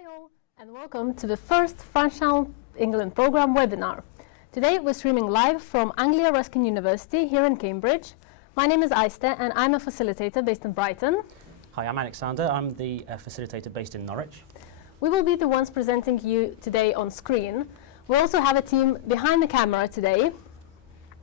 Hi all, and welcome to the first French Channel England programme webinar. Today we're streaming live from Anglia Ruskin University here in Cambridge. My name is Aiste and I'm a facilitator based in Brighton. Hi, I'm Alexander. I'm the facilitator based in Norwich. We will be the ones presenting you today on screen. We also have a team behind the camera today.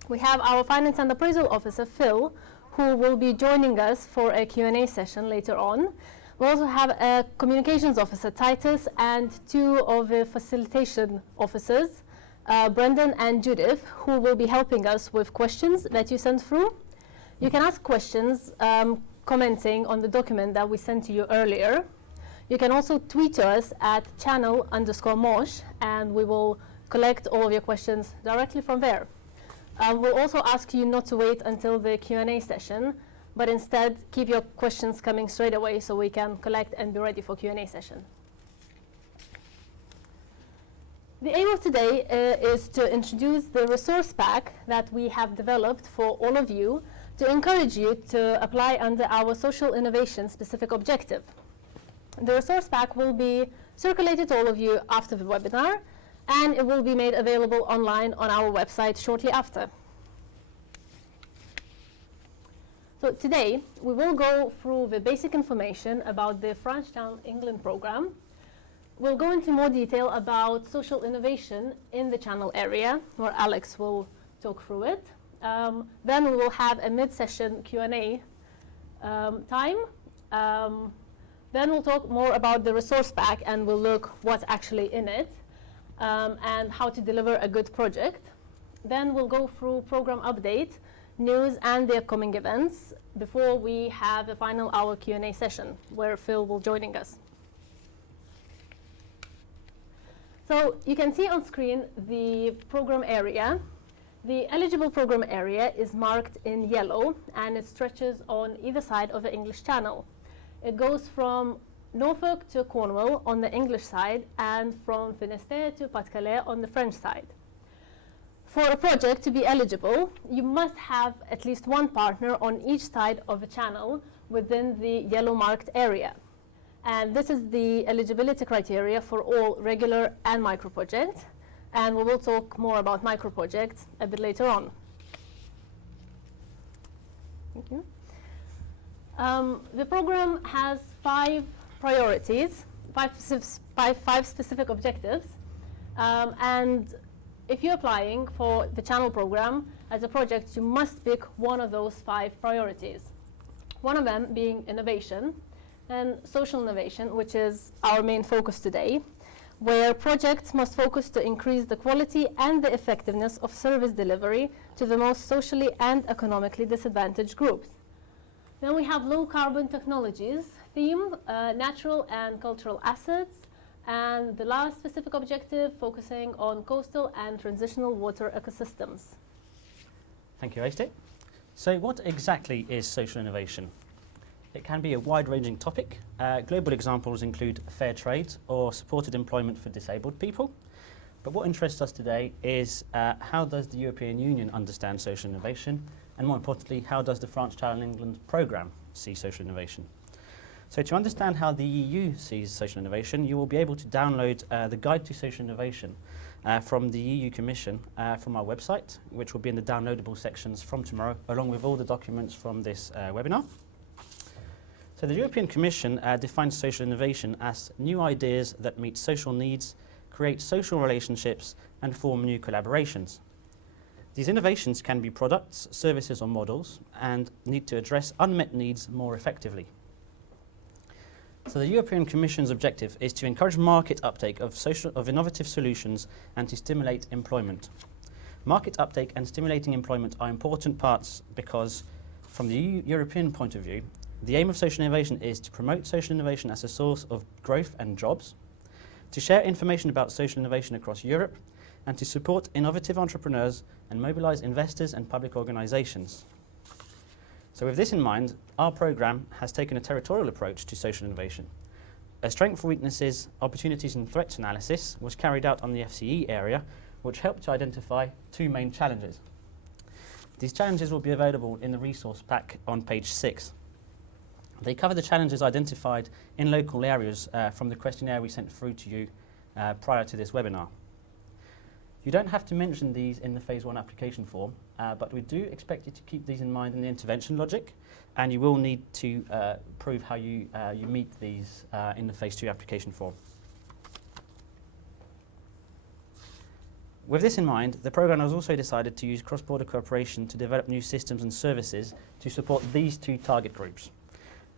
We have our Finance and Appraisal Officer, Phil, who will be joining us for a Q&A session later on. We also have a Communications Officer, Titus, and two of the Facilitation Officers, Brendan and Judith, who will be helping us with questions that you sent through. You can ask questions commenting on the document that we sent to you earlier. You can also tweet to us at channel_mosh, and we will collect all of your questions directly from there. We'll also ask you not to wait until the Q&A session, but instead keep your questions coming straight away so we can collect and be ready for Q&A session. The aim of today is to introduce the resource pack that we have developed for all of you to encourage you to apply under our social innovation specific objective. The resource pack will be circulated to all of you after the webinar, and it will be made available online on our website shortly after. So today, we will go through the basic information about the French Channel England programme. We'll go into more detail about social innovation in the Channel area, where Alex will talk through it. Then we will have a mid-session Q&A time. Then we'll talk more about the resource pack, and we'll look what's actually in it and how to deliver a good project. Then we'll go through programme update, news and the upcoming events before we have the final hour Q&A session where Phil will joining us. So you can see on screen the program area. The eligible program area is marked in yellow and it stretches on either side of the English Channel. It goes from Norfolk to Cornwall on the English side and from Finistère to Pas-de-Calais on the French side. For a project to be eligible, you must have at least one partner on each side of the channel within the yellow marked area. And this is the eligibility criteria for all regular and micro projects. And we will talk more about micro projects a bit later on. Thank you. The program has 5 priorities, five specific objectives. And if you're applying for the Channel program as a project, you must pick one of those 5 priorities. One of them being innovation and social innovation, which is our main focus today, where projects must focus to increase the quality and the effectiveness of service delivery to the most socially and economically disadvantaged groups. Then we have low carbon technologies theme, natural and cultural assets, and the last specific objective focusing on coastal and transitional water ecosystems. Thank you, Aiste. So what exactly is social innovation? It can be a wide-ranging topic. Global examples include fair trade or supported employment for disabled people. But what interests us today is how does the European Union understand social innovation? And more importantly, how does the French Channel England programme see social innovation? So to understand how the EU sees social innovation, you will be able to download the Guide to Social Innovation from the EU Commission from our website, which will be in the downloadable sections from tomorrow, along with all the documents from this webinar. So the European Commission defines social innovation as new ideas that meet social needs, create social relationships, and form new collaborations. These innovations can be products, services, or models, and need to address unmet needs more effectively. So the European Commission's objective is to encourage market uptake of innovative solutions and to stimulate employment. Market uptake and stimulating employment are important parts because, from the European point of view, the aim of social innovation is to promote social innovation as a source of growth and jobs, to share information about social innovation across Europe, and to support innovative entrepreneurs and mobilize investors and public organizations. So with this in mind, our programme has taken a territorial approach to social innovation. A strength, weaknesses, opportunities and threats analysis was carried out on the FCE area, which helped to identify 2 main challenges. These challenges will be available in the resource pack on page 6. They cover the challenges identified in local areas from the questionnaire we sent through to you prior to this webinar. You don't have to mention these in the Phase 1 application form, but we do expect you to keep these in mind in the intervention logic, and you will need to prove how you meet these in the Phase 2 application form. With this in mind, the programme has also decided to use cross-border cooperation to develop new systems and services to support these two target groups,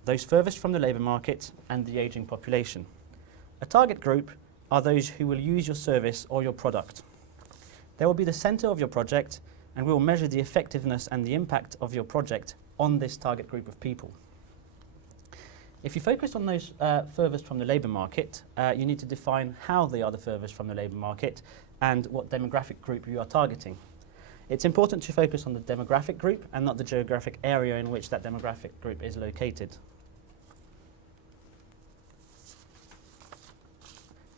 those furthest from the labour market and the ageing population. A target group are those who will use your service or your product. They will be the centre of your project, and we will measure the effectiveness and the impact of your project on this target group of people. If you focus on those furthest from the labour market, you need to define how they are the furthest from the labour market and what demographic group you are targeting. It's important to focus on the demographic group and not the geographic area in which that demographic group is located.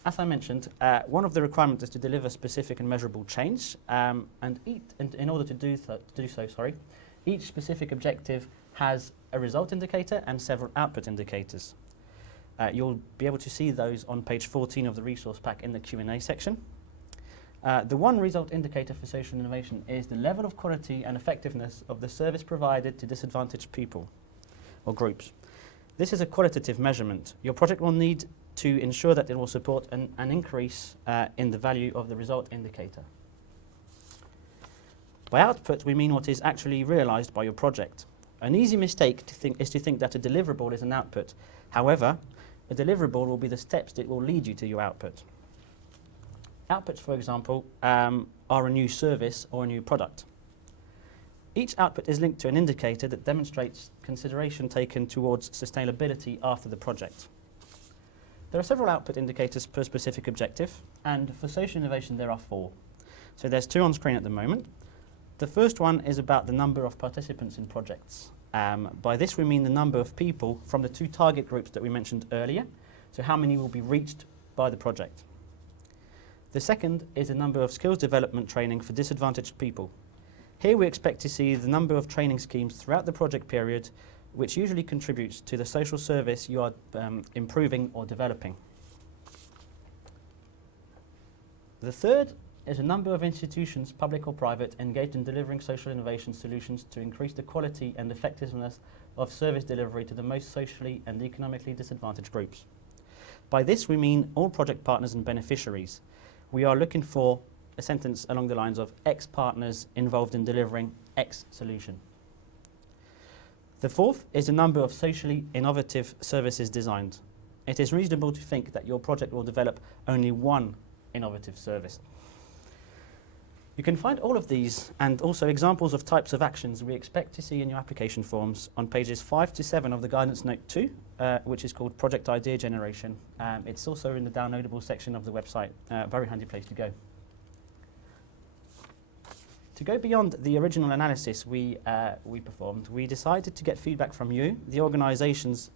As I mentioned, one of the requirements is to deliver specific and measurable change, and in order to do so, each specific objective has a result indicator and several output indicators. You'll be able to see those on page 14 of the resource pack in the Q&A section. The one result indicator for social innovation is the level of quality and effectiveness of the service provided to disadvantaged people or groups. This is a qualitative measurement. Your project will need to ensure that it will support an increase in the value of the result indicator. By output, we mean what is actually realised by your project. An easy mistake is to think that a deliverable is an output. However, a deliverable will be the steps that will lead you to your output. Outputs, for example, are a new service or a new product. Each output is linked to an indicator that demonstrates consideration taken towards sustainability after the project. There are several output indicators per specific objective, and for social innovation there are 4. So there's 2 on screen at the moment. The first one is about the number of participants in projects. By this we mean the number of people from the 2 target groups that we mentioned earlier, so how many will be reached by the project. The second is a number of skills development training for disadvantaged people. Here we expect to see the number of training schemes throughout the project period, which usually contributes to the social service you are improving or developing. The third is a number of institutions, public or private, engaged in delivering social innovation solutions to increase the quality and effectiveness of service delivery to the most socially and economically disadvantaged groups. By this we mean all project partners and beneficiaries. We are looking for a sentence along the lines of X partners involved in delivering X solution. The fourth is the number of socially innovative services designed. It is reasonable to think that your project will develop only one innovative service. You can find all of these and also examples of types of actions we expect to see in your application forms on pages 5 to 7 of the guidance note 2, which is called Project Idea Generation. It's also in the downloadable section of the website. Very handy place to go. To go beyond the original analysis we performed, we decided to get feedback from you, the organisations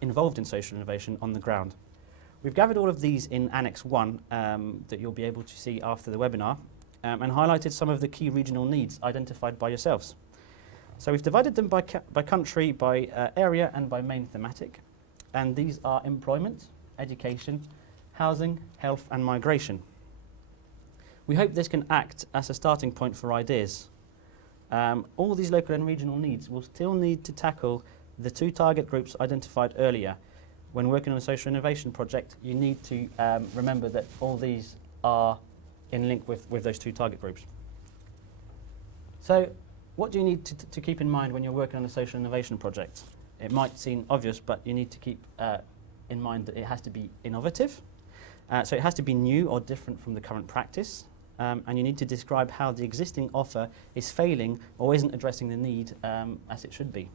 involved in social innovation on the ground. We've gathered all of these in Annex 1 that you'll be able to see after the webinar, and highlighted some of the key regional needs identified by yourselves. So we've divided them by country, by area and by main thematic, and these are employment, education, housing, health and migration. We hope this can act as a starting point for ideas. All these local and regional needs will still need to tackle the 2 target groups identified earlier. When working on a social innovation project, you need to remember that all these are in link with those 2 target groups. So what do you need to keep in mind when you're working on a social innovation project? It might seem obvious, but you need to keep in mind that it has to be innovative. So it has to be new or different from the current practice. And you need to describe how the existing offer is failing or isn't addressing the need as it should be.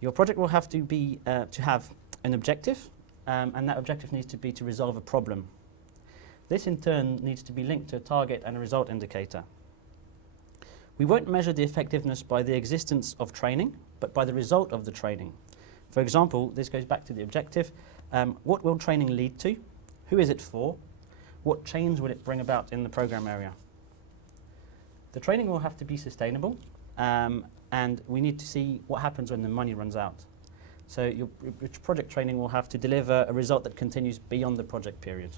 Your project will have to have an objective, and that objective needs to be to resolve a problem. This in turn needs to be linked to a target and a result indicator. We won't measure the effectiveness by the existence of training, but by the result of the training. For example, this goes back to the objective. What will training lead to? Who is it for? What change will it bring about in the program area? The training will have to be sustainable, and we need to see what happens when the money runs out. So your project training will have to deliver a result that continues beyond the project period.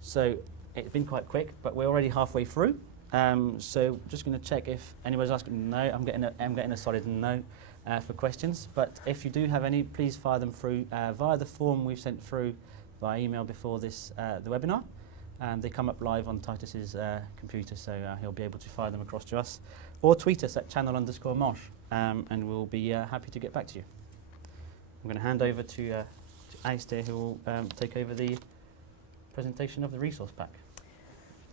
So it's been quite quick, but we're already halfway through. So just going to check if anybody's asking. No, I'm getting a solid no for questions. But if you do have any, please fire them through via the form we've sent through via email before this the webinar. And they come up live on Titus's computer, so he'll be able to fire them across to us. Or tweet us at channel_Mosh, and we'll be happy to get back to you. I'm going to hand over to Alistair, who will take over the presentation of the resource pack.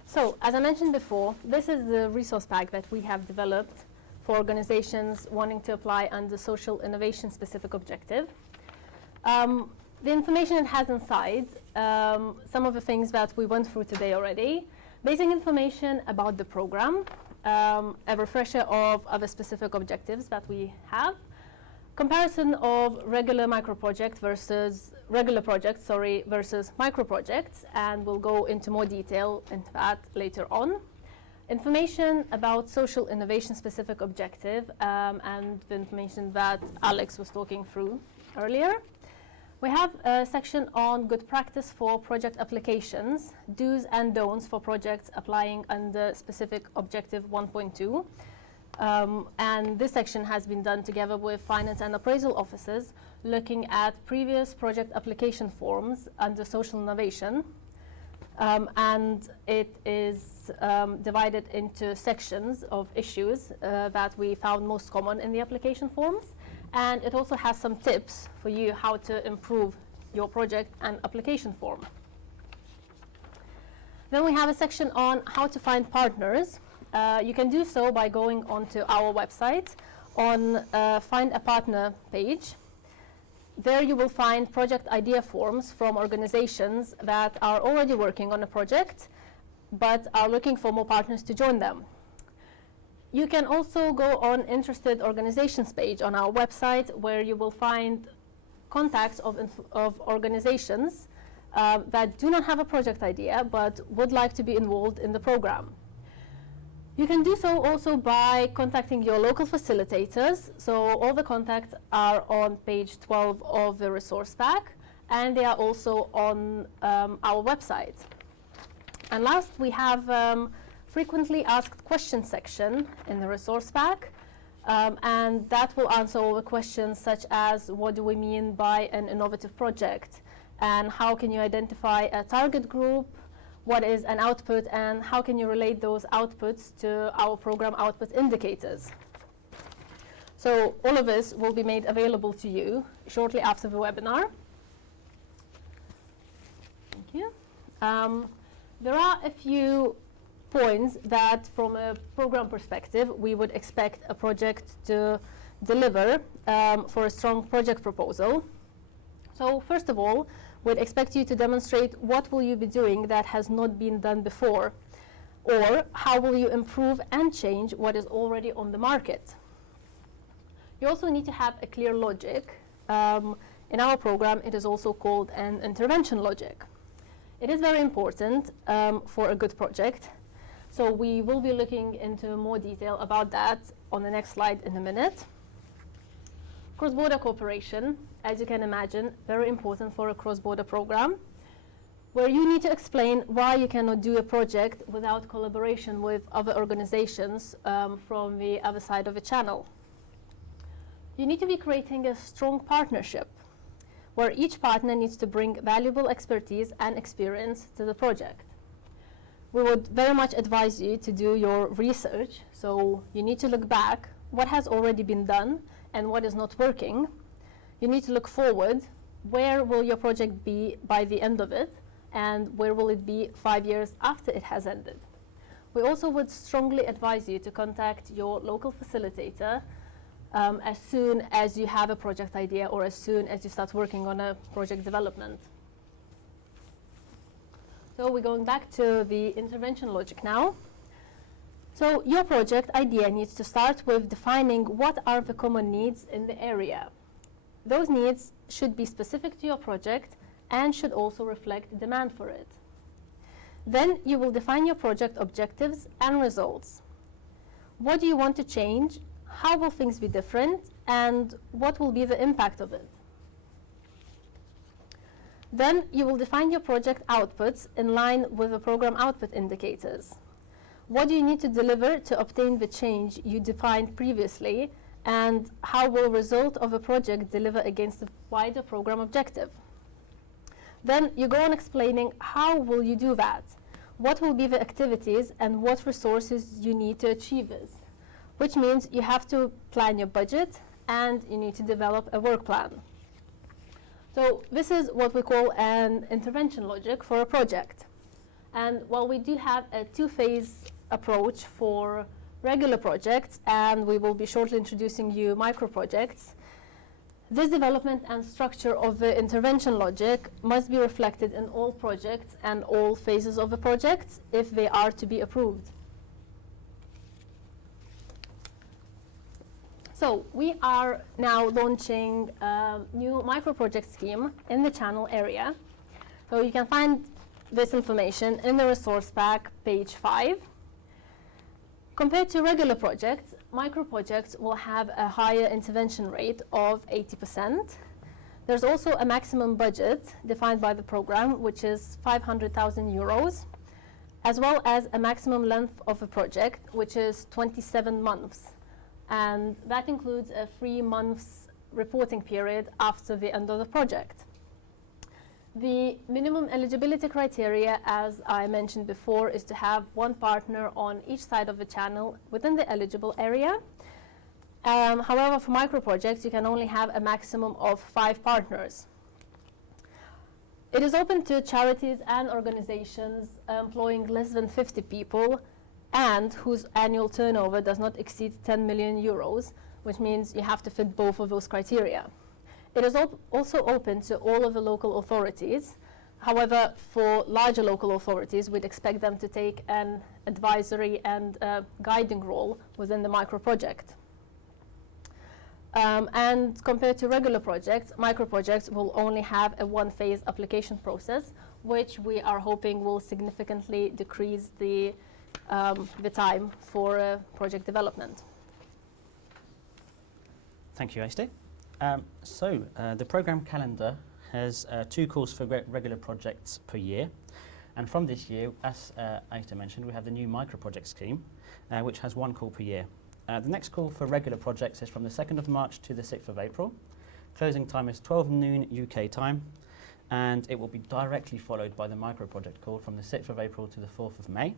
So, as I mentioned before, this is the resource pack that we have developed for organizations wanting to apply under social innovation specific objective. The information it has inside, some of the things that we went through today already, basic information about the program, a refresher of other specific objectives that we have, comparison of regular projects versus micro projects, and we'll go into more detail into that later on. Information about social innovation specific objective and the information that Alex was talking through earlier. We have a section on good practice for project applications, do's and don'ts for projects applying under specific objective 1.2. And this section has been done together with finance and appraisal officers looking at previous project application forms under social innovation. And it is divided into sections of issues that we found most common in the application forms. And it also has some tips for you how to improve your project and application form. Then we have a section on how to find partners. You can do so by going onto our website on Find a Partner page. There you will find project idea forms from organizations that are already working on a project but are looking for more partners to join them. You can also go on Interested Organizations page on our website, where you will find contacts of organizations that do not have a project idea but would like to be involved in the program. You can do so also by contacting your local facilitators. So all the contacts are on page 12 of the resource pack, and they are also on our website. And last, we have frequently asked questions section in the resource pack, and that will answer all the questions such as what do we mean by an innovative project, and how can you identify a target group, what is an output, and how can you relate those outputs to our program output indicators. So all of this will be made available to you shortly after the webinar. Thank you. There are a few points that from a program perspective we would expect a project to deliver for a strong project proposal. So first of all, we'd expect you to demonstrate what will you be doing that has not been done before, or how will you improve and change what is already on the market. You also need to have a clear logic. In our program, it is also called an intervention logic. It is very important for a good project. So we will be looking into more detail about that on the next slide in a minute. Cross-border cooperation, as you can imagine, very important for a cross-border program, where you need to explain why you cannot do a project without collaboration with other organizations from the other side of the channel. You need to be creating a strong partnership, where each partner needs to bring valuable expertise and experience to the project. We would very much advise you to do your research, so you need to look back what has already been done and what is not working. You need to look forward, where will your project be by the end of it, and where will it be 5 years after it has ended. We also would strongly advise you to contact your local facilitator as soon as you have a project idea or as soon as you start working on a project development. So we're going back to the intervention logic now. So your project idea needs to start with defining what are the common needs in the area. Those needs should be specific to your project and should also reflect demand for it. Then you will define your project objectives and results. What do you want to change? how will things be different, and what will be the impact of it. Then you will define your project outputs in line with the program output indicators. What do you need to deliver to obtain the change you defined previously, and how will result of a project deliver against the wider program objective? Then you go on explaining how will you do that, what will be the activities, and what resources you need to achieve this, which means you have to plan your budget and you need to develop a work plan. So this is what we call an intervention logic for a project. And while we do have a two-phase approach for regular projects, and we will be shortly introducing you micro projects, this development and structure of the intervention logic must be reflected in all projects and all phases of the projects if they are to be approved. So we are now launching a new micro-project scheme in the channel area. So you can find this information in the resource pack, page 5. Compared to regular projects, micro-projects will have a higher intervention rate of 80%. There's also a maximum budget defined by the program, which is 500,000 euros, as well as a maximum length of a project, which is 27 months. And that includes a 3 months reporting period after the end of the project. The minimum eligibility criteria, as I mentioned before, is to have one partner on each side of the channel within the eligible area. However, for micro projects, you can only have a maximum of 5 partners. It is open to charities and organizations employing less than 50 people and whose annual turnover does not exceed 10 million euros, which means you have to fit both of those criteria. It is also open to all of the local authorities. However, for larger local authorities, we'd expect them to take an advisory and guiding role within the micro project. And compared to regular projects, micro projects will only have a one-phase application process, which we are hoping will significantly decrease the time for project development. Thank you, Aiste. The program calendar has 2 calls for regular projects per year. And from this year, as Aiste mentioned, we have the new micro project scheme, which has 1 call per year. The next call for regular projects is from the 2nd of March to the 6th of April. Closing time is 12 noon UK time, and it will be directly followed by the micro project call from the 6th of April to the 4th of May.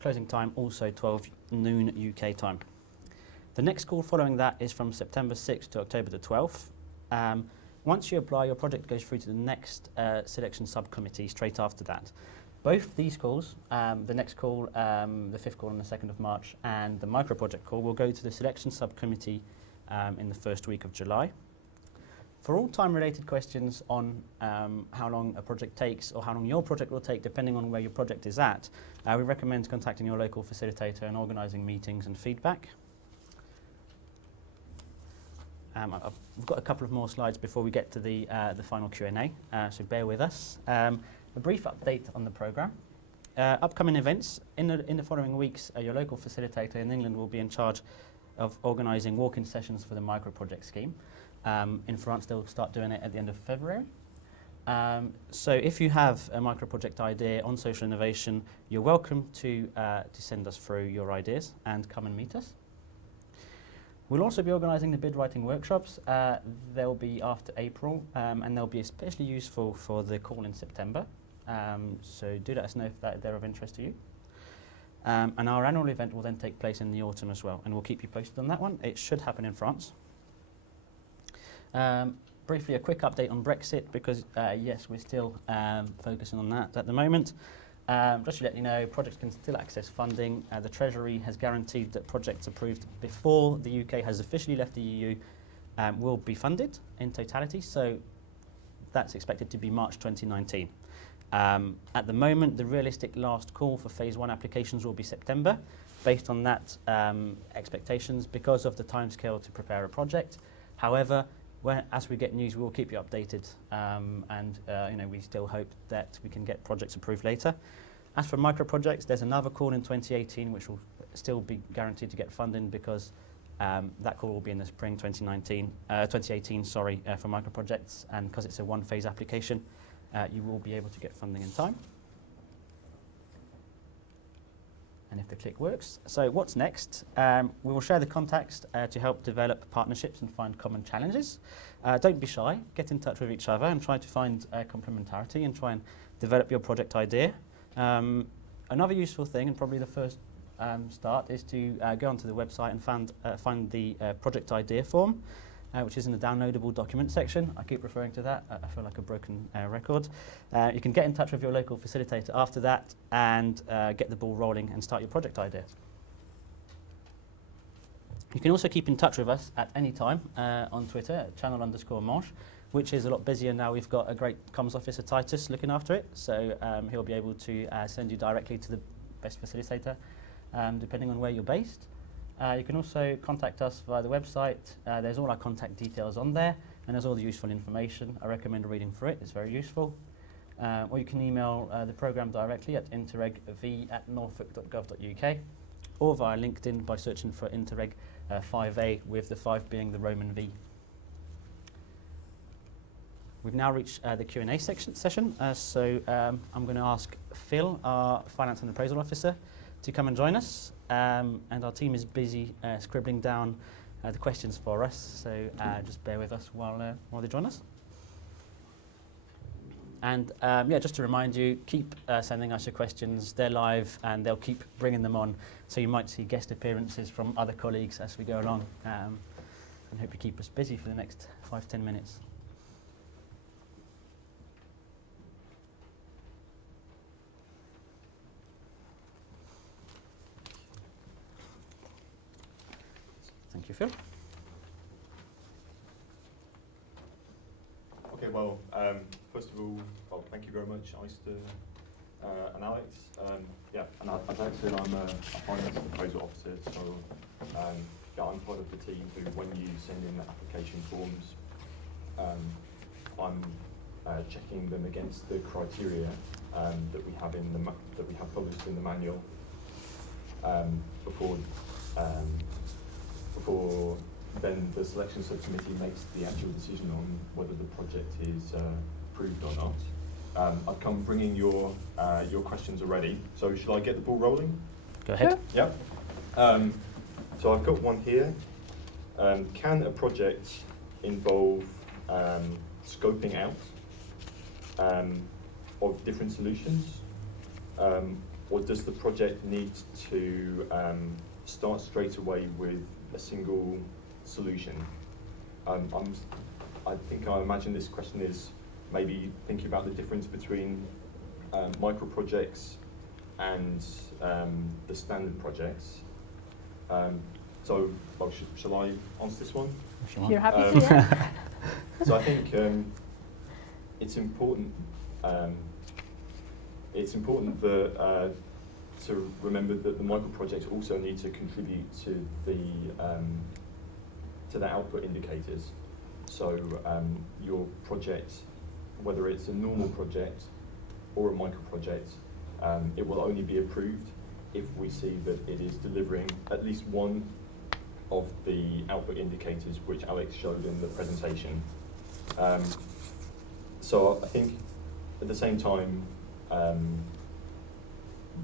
Closing time also 12 noon UK time. The next call following that is from September 6th to October the 12th. Once you apply, your project goes through to the next selection subcommittee straight after that. Both these calls, the next call, the 5th call on the 2nd of March, and the micro project call will go to the selection subcommittee in the first week of July. For all time-related questions on how long a project takes or how long your project will take, depending on where your project is at, we recommend contacting your local facilitator and organising meetings and feedback. We've got a couple of more slides before we get to the final Q&A, so bear with us. A brief update on the programme. Upcoming events. In the following weeks, your local facilitator in England will be in charge of organising walk-in sessions for the micro-project scheme. In France, they'll start doing it at the end of February. So if you have a micro-project idea on social innovation, you're welcome to send us through your ideas and come and meet us. We'll also be organising the bid writing workshops. They'll be after April, and they'll be especially useful for the call in September. So do let us know if they're of interest to you. And our annual event will then take place in the autumn as well, and we'll keep you posted on that one. It should happen in France. Briefly, a quick update on Brexit, because yes, we're still focusing on that at the moment. Just to let you know, projects can still access funding. The Treasury has guaranteed that projects approved before the UK has officially left the EU will be funded in totality, so that's expected to be March 2019. At the moment, the realistic last call for Phase 1 applications will be September, based on that expectations because of the timescale to prepare a project. However, as we get news, we will keep you updated, and we still hope that we can get projects approved later. As for micro projects, there's another call in 2018 which will still be guaranteed to get funding because That call will be in the spring 2018 for microprojects, and because it's a one-phase application, you will be able to get funding in time. And if the click works. So what's next? We will share the contacts to help develop partnerships and find common challenges. Don't be shy, get in touch with each other and try to find complementarity and try and develop your project idea. Another useful thing, and probably the first start, is to go onto the website and find the project idea form, which is in the downloadable document section. I keep referring to that. I feel like a broken record. You can get in touch with your local facilitator after that and get the ball rolling and start your project idea. You can also keep in touch with us at any time on Twitter at channel_Manche, which is a lot busier now. We've got a great comms officer, Titus, looking after it. So he'll be able to send you directly to the best facilitator, depending on where you're based. You can also contact us via the website. There's all our contact details on there, and there's all the useful information. I recommend reading through it. It's very useful. Or you can email the programme directly at interregv@norfolk.gov.uk, or via LinkedIn by searching for Interreg 5A, with the 5 being the Roman V. We've now reached the Q&A session, so I'm going to ask Phil, our Finance and Appraisal Officer, to come and join us. And our team is busy scribbling down the questions for us, so just bear with us while they join us. And yeah, just to remind you, keep sending us your questions. They're live and they'll keep bringing them on, so you might see guest appearances from other colleagues as we go along, and hope you keep us busy for the next 5-10 minutes. Thank you, Phil. Okay, well, first of all, thank you very much, Oyster and Alex. Yeah, and as I said, I'm a finance and appraisal officer, so yeah, I'm part of the team who, when you send in the application forms, I'm checking them against the criteria that we have that we have published in the manual before then the selection subcommittee makes the actual decision on whether the project is approved or not. I've come bringing your questions already, so shall I get the ball rolling? Go ahead. Sure. Yep. So I've got one here. Can a project involve scoping out of different solutions? Or does the project need to start straight away with a single solution? I imagine this question is maybe thinking about the difference between micro projects and the standard projects. So shall I answer this one? If you're happy to, yeah. So I think it's important. It's important that to remember that the micro projects also need to contribute to the output indicators. So your project, whether it's a normal project or a micro project, it will only be approved if we see that it is delivering at least one of the output indicators which Alex showed in the presentation. So I think at the same time,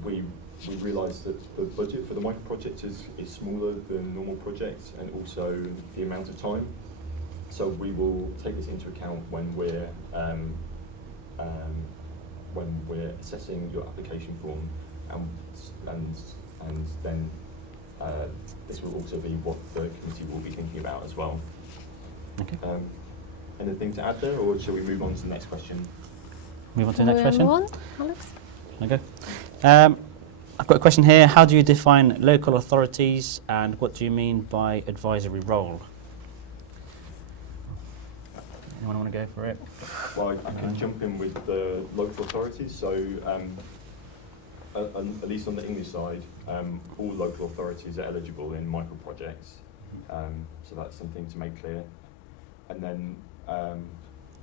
we realise that the budget for the micro project is smaller than normal projects, and also the amount of time. So we will take this into account when we're assessing your application form, and then this will also be what the committee will be thinking about as well. Okay. Anything to add there, or shall we move on to the next question? Move on to the next question. Move on, Alex? Okay. I've got a question here. How do you define local authorities, and what do you mean by advisory role? Anyone want to go for it? Well, I can jump in with the local authorities. So, at least on the English side, all local authorities are eligible in micro projects. So that's something to make clear. And then,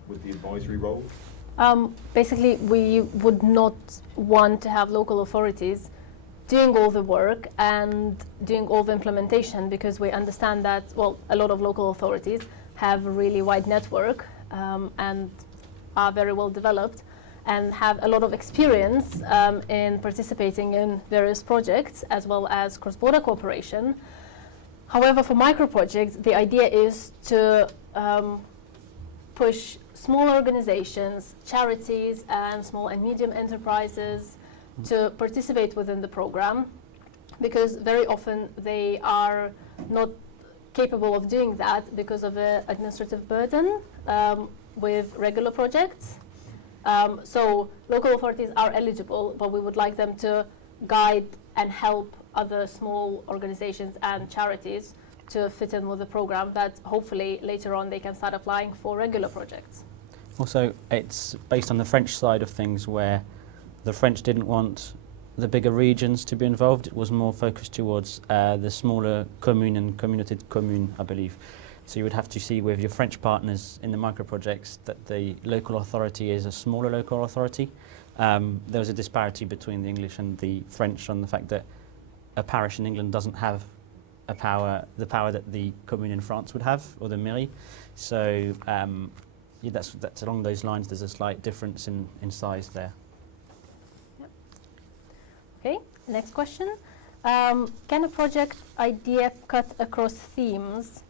with the advisory role? Basically, we would not want to have local authorities doing all the work and doing all the implementation, because we understand that, well, a lot of local authorities have a really wide network and are very well developed and have a lot of experience in participating in various projects as well as cross-border cooperation. However, for micro projects, the idea is to push small organizations, charities, and small and medium enterprises to participate within the program, because very often they are not capable of doing that because of the administrative burden with regular projects. So local authorities are eligible, but we would like them to guide and help other small organizations and charities to fit in with the program, that hopefully later on they can start applying for regular projects. Also, it's based on the French side of things, where the French didn't want the bigger regions to be involved. It was more focused towards the smaller commune and communauté de commune, I believe. So you would have to see with your French partners in the micro projects that the local authority is a smaller local authority. There was a disparity between the English and the French on the fact that a parish in England doesn't have the power that the commune in France would have, or the mairie. So yeah, that's along those lines. There's a slight difference in size there. Yep. Okay, next question. Can a project idea cut across themes,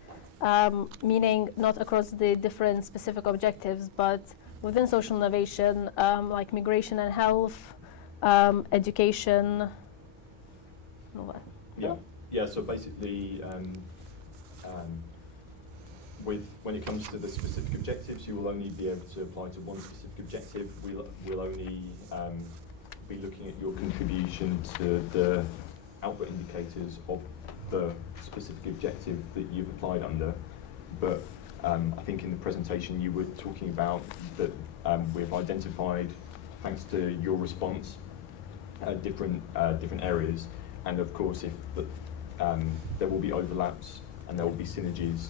meaning not across the different specific objectives, but within social innovation, like migration and health, education? Yeah. So basically, when it comes to the specific objectives, you will only be able to apply to one specific objective. We'll only be looking at your contribution to the output indicators of the specific objective that you've applied under. But I think in the presentation you were talking about that we've identified, thanks to your response, different areas, and of course if there will be overlaps and there will be synergies.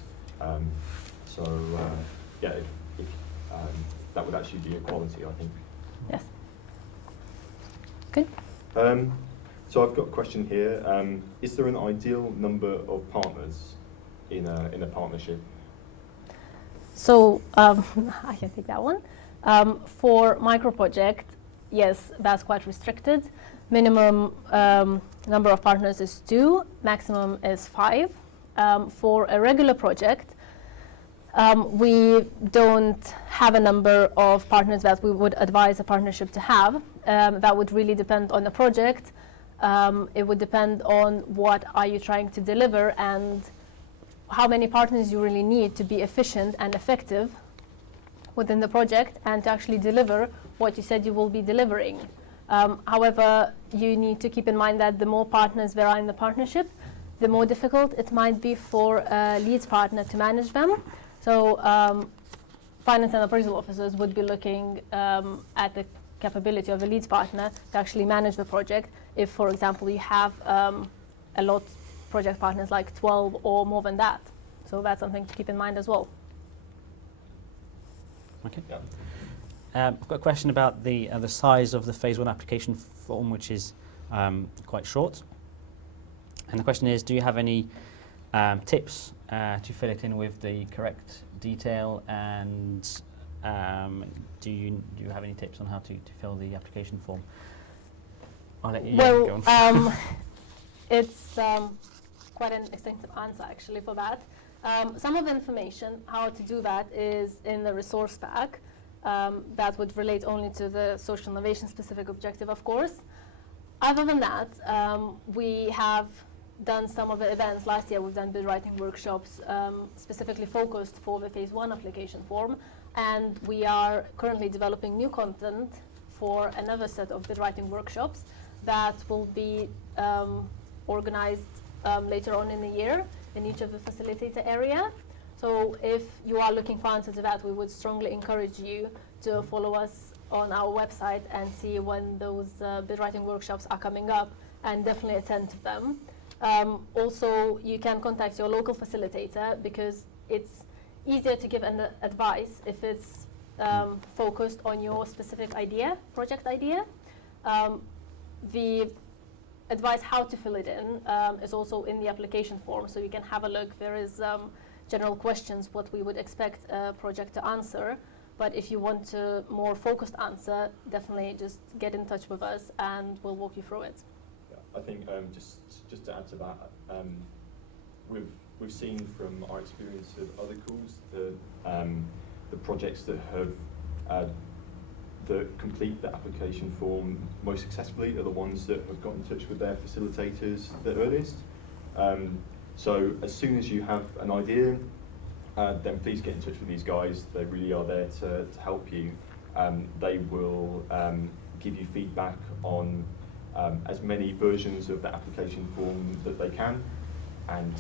Yeah, if that would actually be equality, I think. Yes. Good. So I've got a question here. Is there an ideal number of partners in a partnership? So I can take that one. For micro project, yes, that's quite restricted. Minimum number of partners is 2, maximum is 5. For a regular project, we don't have a number of partners that we would advise a partnership to have. That would really depend on the project. It would depend on what are you trying to deliver and how many partners you really need to be efficient and effective within the project and to actually deliver what you said you will be delivering. However, you need to keep in mind that the more partners there are in the partnership, the more difficult it might be for a leads partner to manage them. So finance and appraisal officers would be looking at the capability of a leads partner to actually manage the project. If, for example, you have a lot of project partners, like 12 or more than that. So that's something to keep in mind as well. Okay. Yeah. I've got a question about the size of the phase 1 application form, which is quite short. And the question is, do you have any tips to fill it in with the correct detail, and do you have any tips on how to fill the application form? I'll let you go on. It's quite an extensive answer actually for that. Some of the information, how to do that, is in the resource pack. That would relate only to the social innovation specific objective, of course. Other than that, we have done some of the events. Last year we've done bid writing workshops specifically focused for the phase 1 application form, and we are currently developing new content for another set of bid writing workshops that will be organized later on in the year in each of the facilitator area. So if you are looking for answers to that, we would strongly encourage you to follow us on our website and see when those bid writing workshops are coming up, and definitely attend to them. Also, you can contact your local facilitator, because it's easier to give an advice if it's focused on your specific idea, project idea. The advice how to fill it in is also in the application form, so you can have a look. There is general questions, what we would expect a project to answer. But if you want a more focused answer, definitely just get in touch with us and we'll walk you through it. Yeah, I think just to add to that, we've seen from our experience of other calls the projects that have that complete the application form most successfully are the ones that have got in touch with their facilitators the earliest. So as soon as you have an idea, then please get in touch with these guys. They really are there to help you. They will give you feedback on as many versions of the application form that they can, and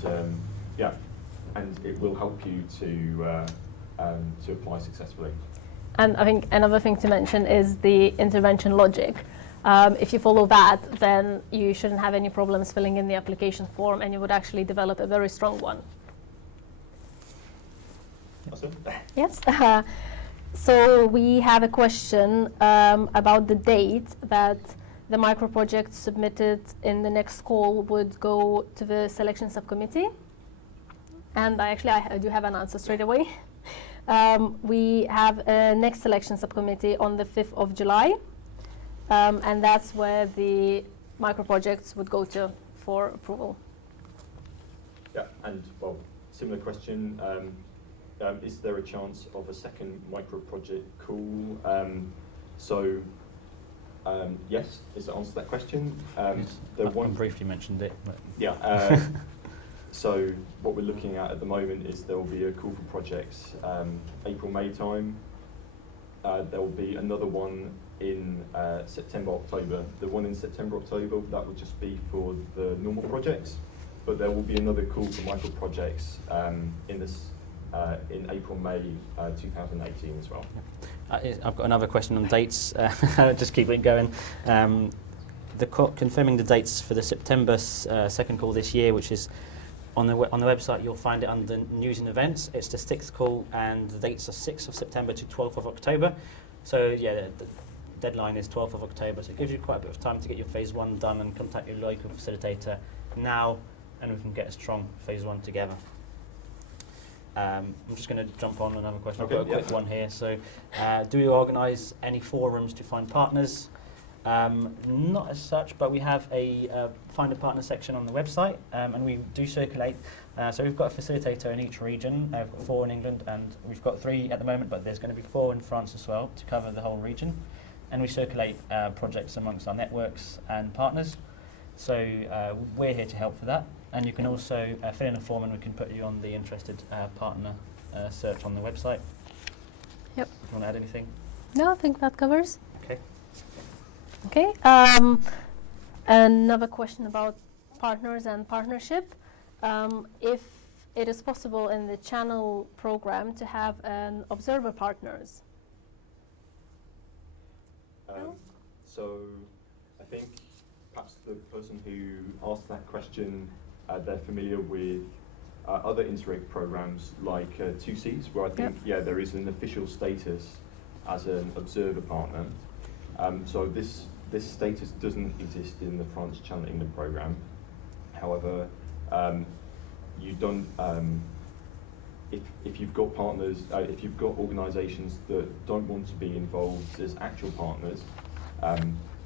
and it will help you to apply successfully. And I think another thing to mention is the intervention logic. If you follow that, then you shouldn't have any problems filling in the application form, and you would actually develop a very strong one. Awesome. Yes. So we have a question about the date that the micro project submitted in the next call would go to the selection subcommittee. And I do have an answer straight away. We have a next selection subcommittee on the 5th of July. And that's where the micro projects would go to for approval. Yeah, and well, similar question. Is there a chance of a second micro project call? Yes, is the answer to that question. Yes, I briefly mentioned it. But yeah. So what we're looking at the moment is there will be a call for projects April, May time. There will be another one in September, October. The one in September, October, that would just be for the normal projects. But there will be another call for micro projects in April, May 2018 as well. I've got another question on dates. Just keep it going. Confirming the dates for the September second call this year, which is on the website. You'll find it under news and events. It's the 6th call, and the dates are 6th of September to 12th of October. So yeah, the deadline is 12th of October. So it gives you quite a bit of time to get your phase 1 done and contact your local facilitator now, and we can get a strong phase 1 together. I'm just going to jump on another question. Okay, I've got a quick one here. So, do you organise any forums to find partners? Not as such, but we have a find a partner section on the website, and we do circulate. So we've got a facilitator in each region. We've got 4 in England, and we've got 3 at the moment, but there's going to be 4 in France as well to cover the whole region. And we circulate projects amongst our networks and partners. So we're here to help for that. And you can also fill in a form, and we can put you on the interested partner search on the website. Yep. Do you want to add anything? No, I think that covers. Okay. Okay. Another question about partners and partnership. If it is possible in the channel program to have an observer partners. So I think perhaps the person who asked that question, they're familiar with other Interreg programs like 2Cs, where I think there is an official status as an observer partner. So this status doesn't exist in the France Channel England program. However, you don't. If you've got partners, if you've got organisations that don't want to be involved as actual partners,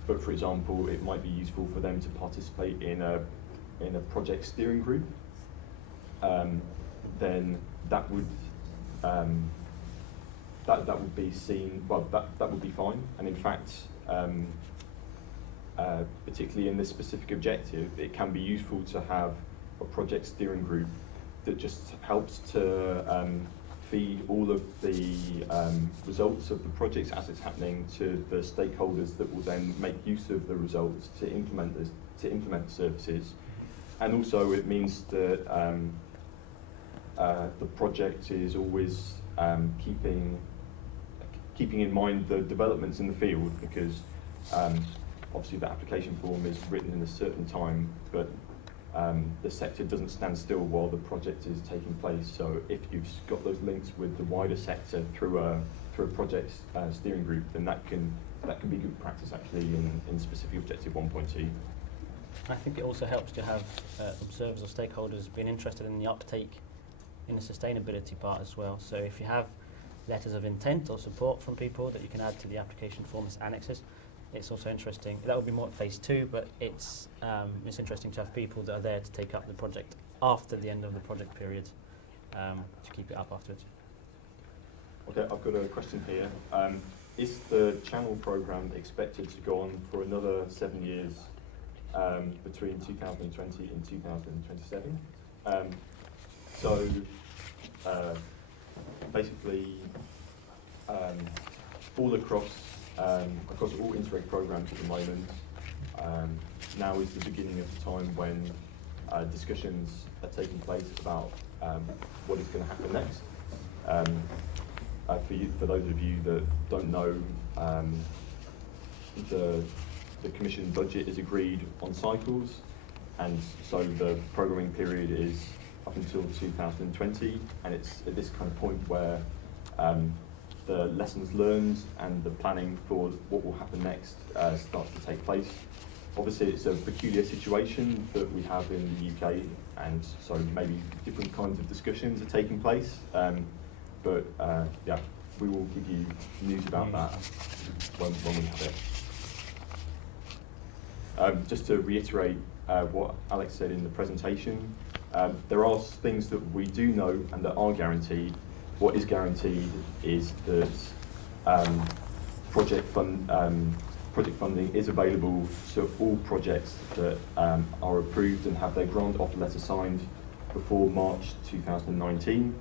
but for example, it might be useful for them to participate in a project steering group, then that would be seen. Well, that would be fine. And in fact, particularly in this specific objective, it can be useful to have a project steering group that just helps to feed all of the results of the projects as it's happening to the stakeholders that will then make use of the results to implement the services. And also it means that the project is always keeping in mind the developments in the field, because obviously the application form is written in a certain time, but the sector doesn't stand still while the project is taking place. So if you've got those links with the wider sector through a project steering group, then that can be good practice actually in specific objective 1.2. I think it also helps to have observers or stakeholders being interested in the uptake in the sustainability part as well. So if you have letters of intent or support from people that you can add to the application form as annexes, it's also interesting. That would be more at phase 2, but it's interesting to have people that are there to take up the project after the end of the project period, to keep it up afterwards. Okay, I've got a question here. Is the channel programme expected to go on for another 7 years between 2020 and 2027? So basically, all across all Interreg programmes at the moment, now is the beginning of the time when discussions are taking place about what is going to happen next. For those of you that don't know, the Commission budget is agreed on cycles, and so the programming period is up until 2020, and it's at this kind of point where the lessons learned and the planning for what will happen next starts to take place. Obviously, it's a peculiar situation that we have in the UK, and so maybe different kinds of discussions are taking place. But yeah, we will give you news about that when we have it. Just to reiterate what Alex said in the presentation, there are things that we do know and that are guaranteed. What is guaranteed is that project funding is available to all projects that are approved and have their grant offer letter signed before March 2019.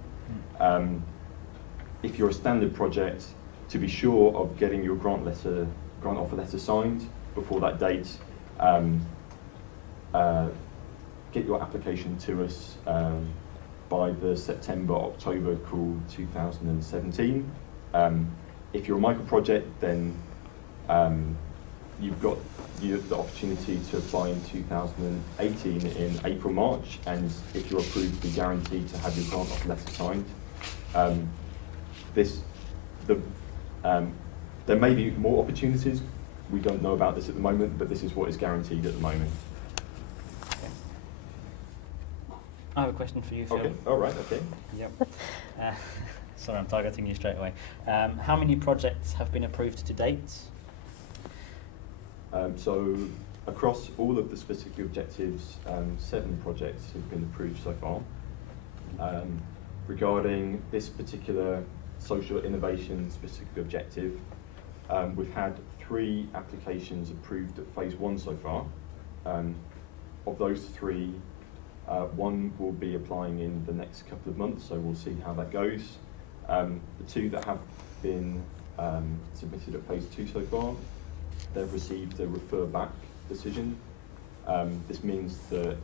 If you're a standard project, to be sure of getting your grant offer letter signed before that date, get your application to us by the September-October call 2017. If you're a micro project, then you've got the opportunity to apply in 2018 in April-March, and if you're approved, be guaranteed to have your grant offer letter signed. There may be more opportunities. We don't know about this at the moment, but this is what is guaranteed at the moment. Okay. I have a question for you, Phil. Okay. All right. Okay. Yep. Sorry, I'm targeting you straight away. How many projects have been approved to date? So across all of the specific objectives, 7 projects have been approved so far. Regarding this particular social innovation specific objective, we've had 3 applications approved at phase 1 so far. Of those 3, 1 will be applying in the next couple of months, so we'll see how that goes. The 2 that have been submitted at phase 2 so far, they've received a refer back decision. This means that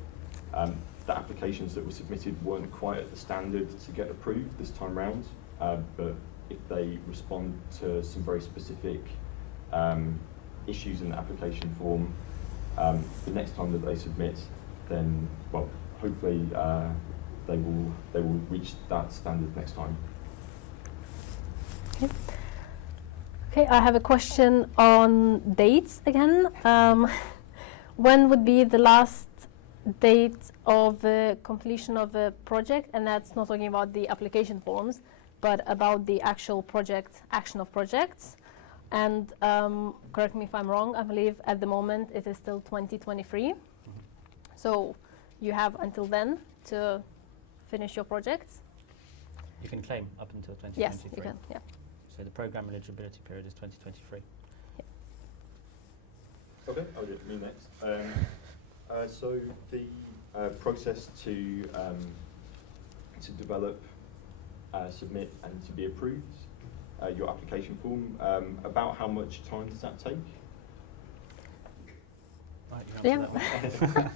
the applications that were submitted weren't quite at the standard to get approved this time round, but if they respond to some very specific issues in the application form, the next time that they submit, then, well, hopefully they will reach that standard next time. Okay. Okay, I have a question on dates again. When would be the last date of completion of a project? And that's not talking about the application forms, but about the actual project, action of projects. And correct me if I'm wrong, I believe at the moment it is still 2023. So you have until then to finish your projects? You can claim up until 2023. Yes, you can, yeah. So the programme eligibility period is 2023. Okay, I'll do me next. So the process to develop, submit, and to be approved your application form, about how much time does that take? Right, you answer that one.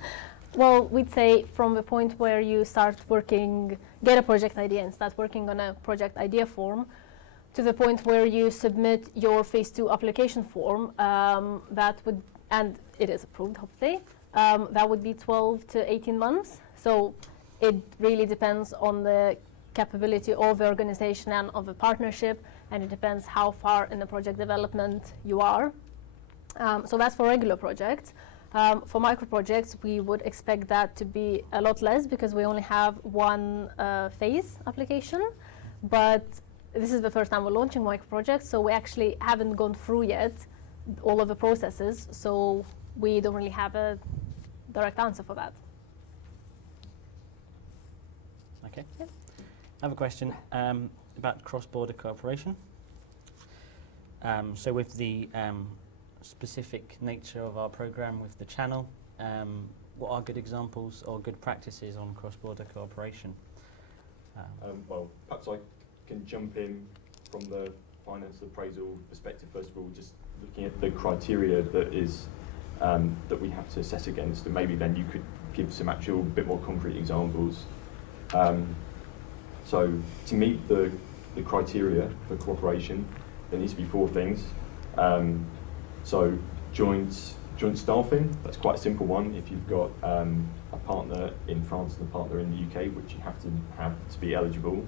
Well, we'd say from the point where you start working, get a project idea and start working on a project idea form, to the point where you submit your phase 2 application form, that would, and it is approved, hopefully, that would be 12 to 18 months. So it really depends on the capability of the organization and of the partnership, and it depends how far in the project development you are. So that's for regular projects. For micro projects, we would expect that to be a lot less because we only have one phase application. But this is the first time we're launching micro projects, so we actually haven't gone through yet all of the processes, so we don't really have a direct answer for that. Okay. Yep. I have a question about cross-border cooperation. So with the specific nature of our program with the channel, what are good examples or good practices on cross-border cooperation? Well, perhaps I can jump in from the finance appraisal perspective first of all, just looking at the criteria that is that we have to assess against, and maybe then you could give some actual bit more concrete examples. So to meet the criteria for cooperation, there needs to be 4 things. So joint staffing, that's quite a simple one. If you've got a partner in France and a partner in the UK, which you have to be eligible.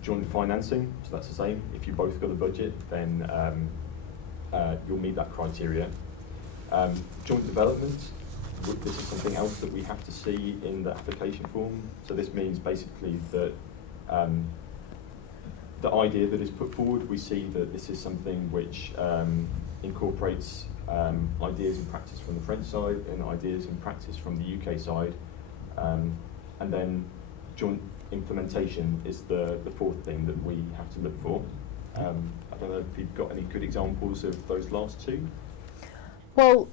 Joint financing, so that's the same. If you both got a budget, then you'll meet that criteria. Joint development, this is something else that we have to see in the application form. So this means basically that the idea that is put forward, we see that this is something which incorporates ideas and practice from the French side and ideas and practice from the UK side. And then joint implementation is the 4th thing that we have to look for. I don't know if you've got any good examples of those last 2. Well,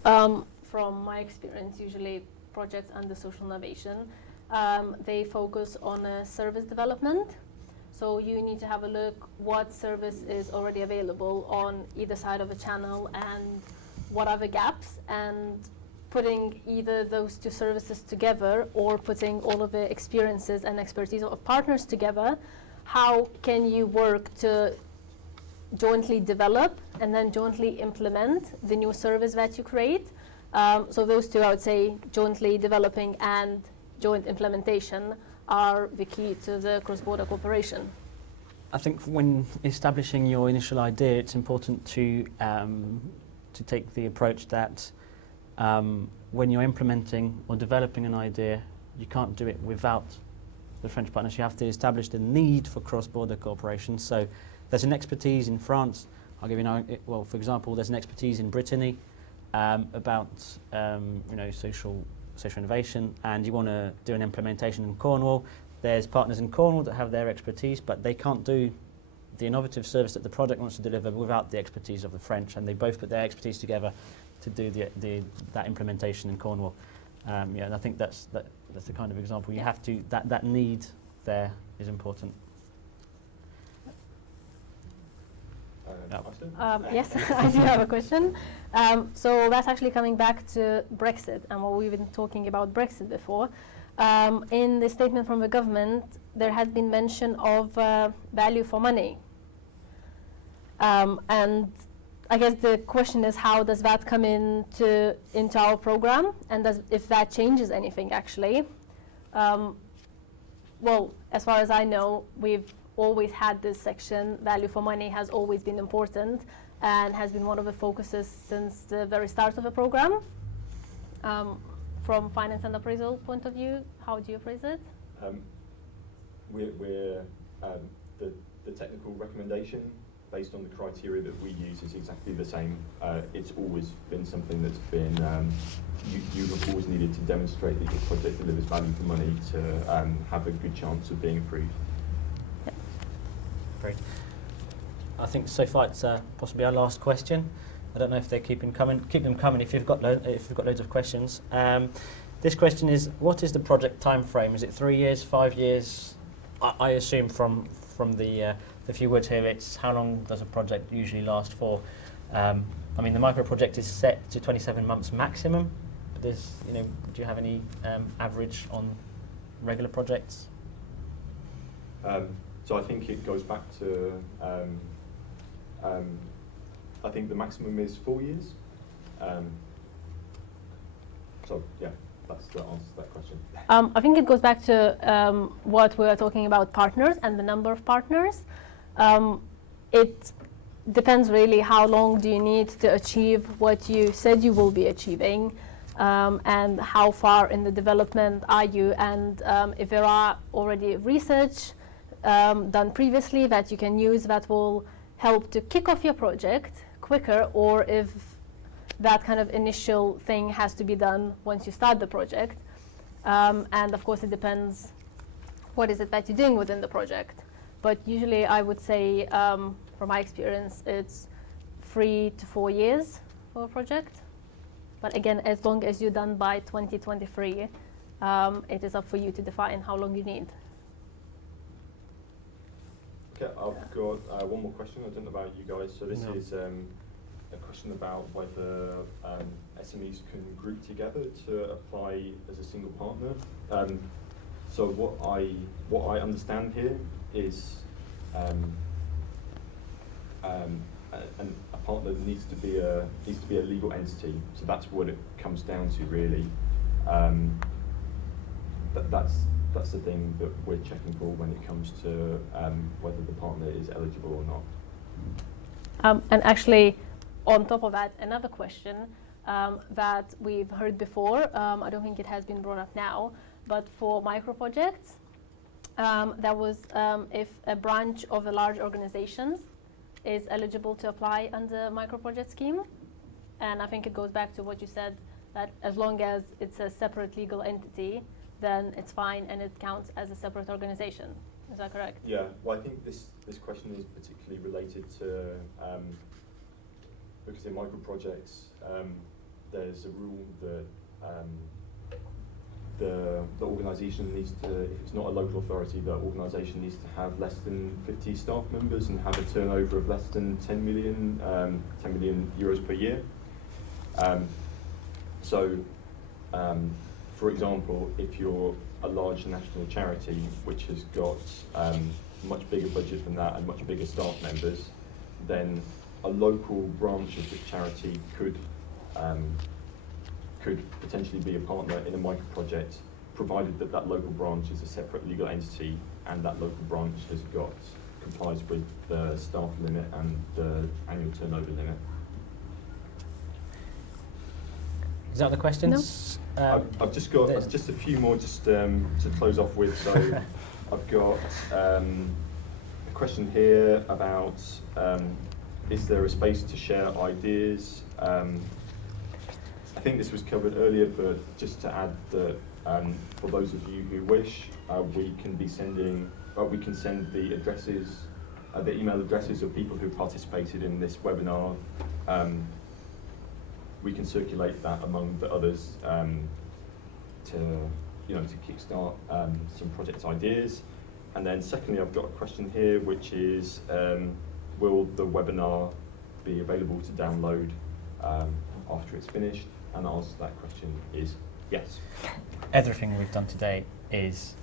from my experience, usually projects under social innovation, they focus on service development. So you need to have a look what service is already available on either side of a channel and what are the gaps, and putting either those 2 services together or putting all of the experiences and expertise of partners together. How can you work to jointly develop and then jointly implement the new service that you create? So those 2, I would say, jointly developing and joint implementation are the key to the cross-border cooperation. I think when establishing your initial idea, it's important to take the approach that when you're implementing or developing an idea, you can't do it without the French partners. You have to establish the need for cross-border cooperation. So there's an expertise in France. I'll give you well, for example, there's an expertise in Brittany about social innovation, and you want to do an implementation in Cornwall. There's partners in Cornwall that have their expertise, but they can't do the innovative service that the project wants to deliver without the expertise of the French, and they both put their expertise together to do that implementation in Cornwall. And I think that's the kind of example you have to. That need there is important. Yes, I do have a question. So that's actually coming back to Brexit and what we've been talking about Brexit before. In the statement from the government, there has been mention of value for money. And I guess the question is, how does that come into our program, and if that changes anything actually? Well, as far as I know, we've always had this section. Value for money has always been important and has been one of the focuses since the very start of the program. From finance and appraisal point of view, how do you appraise it? The technical recommendation based on the criteria that we use is exactly the same. It's always been something that's been, you have always needed to demonstrate that your project delivers value for money to have a good chance of being approved. Great. I think so far it's possibly our last question. I don't know if they're keep them coming if you've got loads of questions. This question is, what is the project time frame? Is it 3 years, 5 years? I assume from the few words here, it's how long does a project usually last for? I mean, the micro project is set to 27 months maximum. But there's, do you have any average on regular projects? So I think it goes back to, I think the maximum is 4 years. So yeah, that's the answer to that question. I think it goes back to what we were talking about partners and the number of partners. depends really how long do you need to achieve what you said you will be achieving, and how far in the development are you, and if there are already research done previously that you can use that will help to kick off your project quicker, or if that kind of initial thing has to be done once you start the project. And of course it depends what is it that you're doing within the project. But usually I would say, from my experience, it's 3 to 4 years for a project. But again, as long as you're done by 2023, it is up for you to define how long you need. Okay, I've got one more question. I don't know about you guys. So this is a question about whether SMEs can group together to apply as a single partner. So what I understand here is a partner needs to be a legal entity. So that's what it comes down to, really. That's the thing that we're checking for when it comes to whether the partner is eligible or not. And actually, on top of that, another question that we've heard before, I don't think it has been brought up now, but for micro projects, that was if a branch of a large organization is eligible to apply under micro project scheme. And I think it goes back to what you said, that as long as it's a separate legal entity, then it's fine and it counts as a separate organization. Is that correct? Yeah, well I think this question is particularly related to, because in micro projects, there's a rule that the organisation needs to, if it's not a local authority, the organisation needs to have less than 50 staff members and have a turnover of less than 10 million euros per year. For example, if you're a large national charity which has got much bigger budget than that and much bigger staff members, then a local branch of the charity could potentially be a partner in a micro project, provided that that local branch is a separate legal entity and that local branch complies with the staff limit and the annual turnover limit. Is that the questions? No. I've just got just a few more to close off with. So I've got a question here about is there a space to share ideas? I think this was covered earlier, but just to add that for those of you who wish, we can send the addresses, the email addresses of people who participated in this webinar. We can circulate that among the others to kickstart some project ideas. And then secondly, I've got a question here, which is, will the webinar be available to download after it's finished? And the answer to that question is yes. Everything we've done today is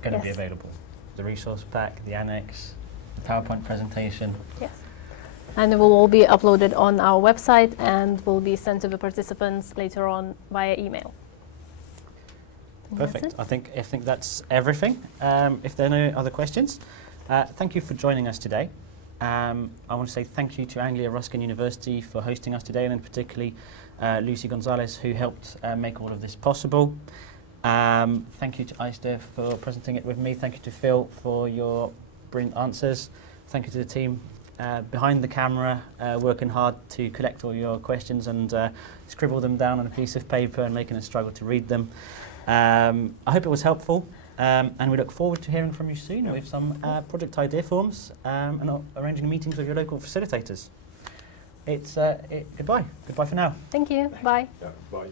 going to be Yes. available. The resource pack, the annex, the PowerPoint presentation. Yes. And it will all be uploaded on our website and will be sent to the participants later on via email. And that's Perfect. it. I think that's everything. If there are no other questions, thank you for joining us today. I want to say thank you to Anglia Ruskin University for hosting us today, and in particularly Lucy Gonzalez, who helped make all of this possible. Thank you to Aiste for presenting it with me. Thank you to Phil for your brilliant answers. Thank you to the team behind the camera, working hard to collect all your questions and scribble them down on a piece of paper and making us struggle to read them. I hope it was helpful, and we look forward to hearing from you soon with some project idea forms and arranging meetings with your local facilitators. Goodbye. Goodbye for now. Thank you. Bye. Yeah, bye.